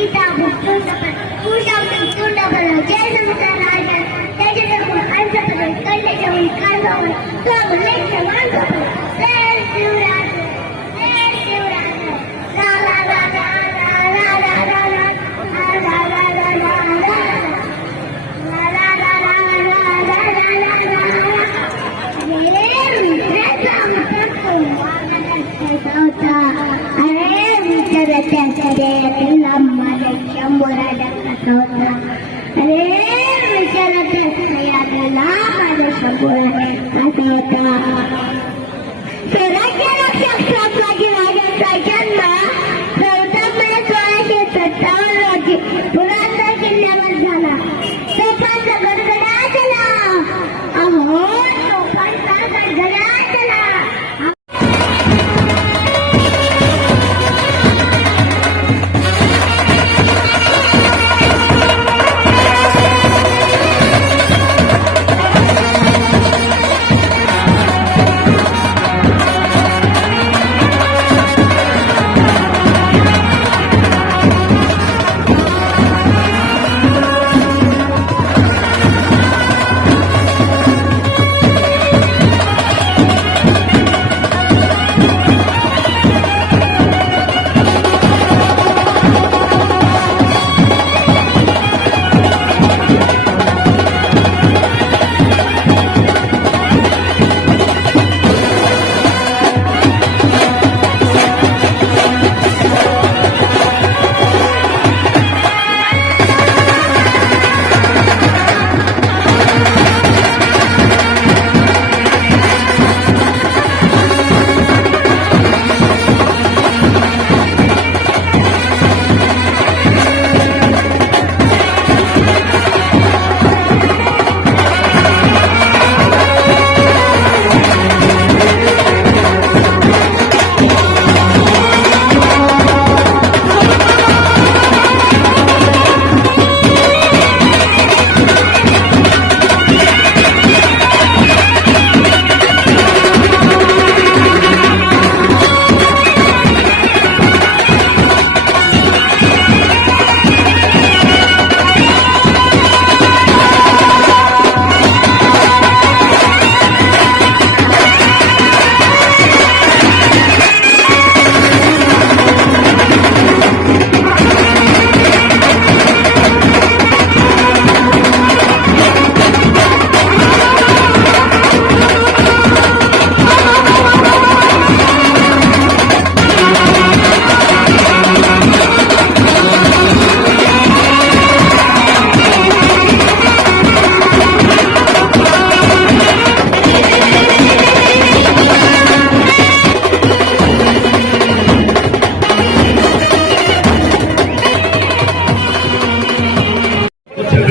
I am the बोलायला पाठवला अरे विचारत असते आपल्याला माझ्या बोलायला पाठवता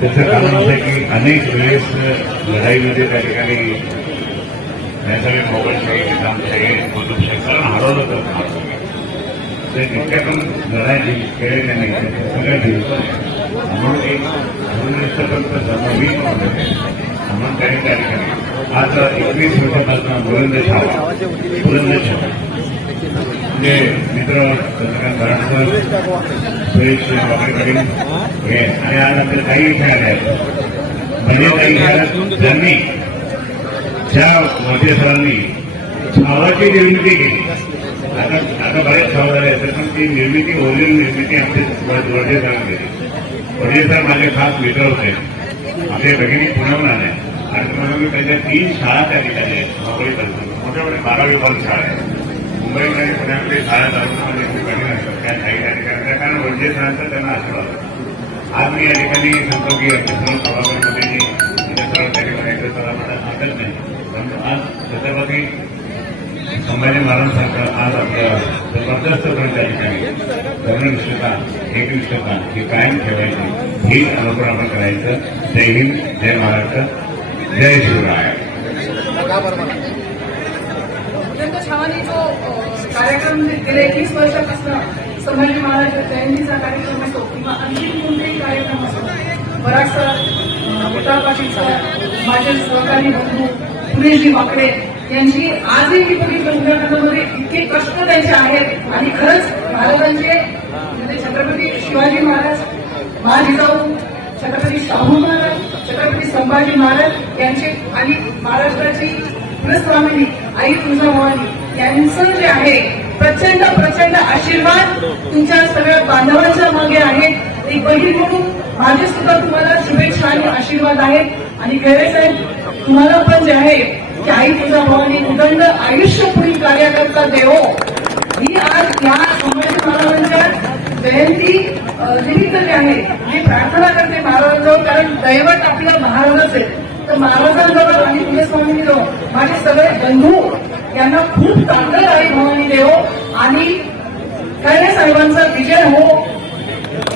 त्याचं कारण असं आहे की अनेक वेळेस लढाईमध्ये त्या ठिकाणी या मोगलशाही निजामशाही कुतुबशाही कारण हरवलं तर ते जितक्या पण लढाई दिली केले नाही सगळ्या दिवसात म्हणून एक धर्मनिष्ठपर्यंत धर्मवीर म्हणून म्हणून त्या ठिकाणी आज एकवीस वर्षापासून बुलंद छावा बुलंद छावा म्हणजे मित्र चंद्रकांत भरणकर सुरेश वाकडेकडे हे आणि आज आपले काही इथे आले आहेत म्हणजे काही ह्या ज्यांनी ज्या मोठे सरांनी छावाची निर्मिती केली आता आता बरेच छावा झाले असेल पण ती निर्मिती ओरिजिनल निर्मिती आमचे वडे सरांनी केली वडे सर माझे खास मित्र होते आपल्या भगिनी पुण्याहून आल्या आणि तुम्हाला मी पहिल्या तीन शाळा त्या ठिकाणी आहेत मुंबईत मोठ्या मोठ्या बारावी वर्ग शाळा आहेत मुंबईमध्ये आणि पुण्यामध्ये शाळा चालवण्यामध्ये ठिकाणी कठीण असतात त्या काही त्या ठिकाणी त्या कारण वंचित राहतात त्यांना आशीर्वाद आज मी या ठिकाणी सांगतो की आपल्या सर्व सभागृहामध्ये सर्व त्या एकत्र मला आठवत नाही. परंतु आज छत्रपती संभाजी महाराज सरकार आज आपल्या जबरदस्तपर्यंत त्या ठिकाणी धर्मनिष्ठता एकनिष्ठता ही कायम ठेवायची. ही अनुकरण आपण करायचं. जय हिंद जय महाराष्ट्र जय शिवराय. अत्यंत जो कार्यक्रम म्हणजे गेल्या एकवीस वर्षापासून संभाजी महाराज जयंतीचा कार्यक्रम असो किंवा आणखी कोणतेही कार्यक्रम असो बराचसा अ, मोटापाटीचा माझे सहकारी बंधू सुरेशजी माकडे यांची आजही मी बघितलं उद्घाटनामध्ये इतके कष्ट त्यांचे आहेत आणि खरंच महाराजांचे म्हणजे छत्रपती शिवाजी महाराज महाजिजाऊ छत्रपती शाहू महाराज छत्रपती संभाजी महाराज यांचे आणि महाराष्ट्राची कुलस्वामिनी आई मन यांचं जे आहे प्रचंड प्रचंड आशीर्वाद तुमच्या सगळ्या बांधवांच्या मागे आहेत एक बहीण म्हणून माझे सुद्धा तुम्हाला शुभेच्छा आणि आशीर्वाद आहेत. आणि खरे साहेब तुम्हाला पण जे आहे की आई तुझा तुळजाभवानी उदंड आयुष्य पुढील कार्यकर्ता देवो. ही आज या संभाजी महाराजांच्या जयंती निमित्त जे आहे मी प्रार्थना करते महाराजांजवळ कारण दैवत आपलं महाराजच. आहे तर महाराजांजवळ आणि कुलस्वामींजवळ माझे सगळे बंधू यांना खूप चांगलं आहे भवानी देव आणि खैरे साहेबांचा विजय हो.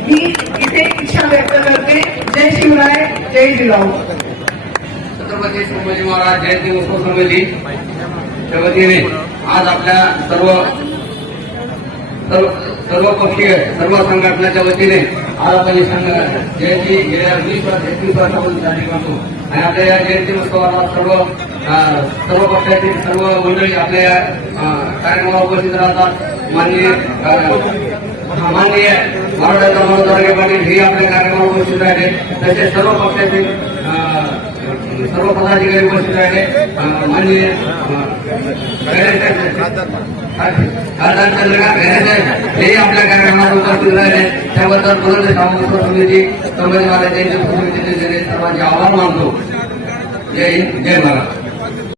मी इथे इच्छा व्यक्त करते. जय शिवराय जय जिजाऊ छत्रपती संभाजी महाराज जयंती उत्सव समितीच्या वतीने आज आपल्या सर्व सर्व पक्षीय सर्व संघटनाच्या वतीने आज संघ जयंती गेल्या वीस वर्ष एकवीस वर्षापासून साजरी करतो. आणि आपल्या या जयंती उत्सवाला सर्व सर्व पक्षातील सर्व मंडळी आपल्या या कार्यक्रमाला उपस्थित राहतात. माननीय माननीय मराठा मनोज पाटील हे आपल्या कार्यक्रमाला उपस्थित राहिले तसेच सर्व पक्षातील सर्व पदाधिकारी उपस्थित राहिले माननीय खासदार चंद्रकांत खैरे हे आपल्या कार्यक्रमात उपस्थित राहिले त्याबद्दल प्रदेश सामंत समिती संभाजी महाराज यांच्या समितीचे सर्वांचे आभार मानतो जय हिंद जय महाराष्ट्र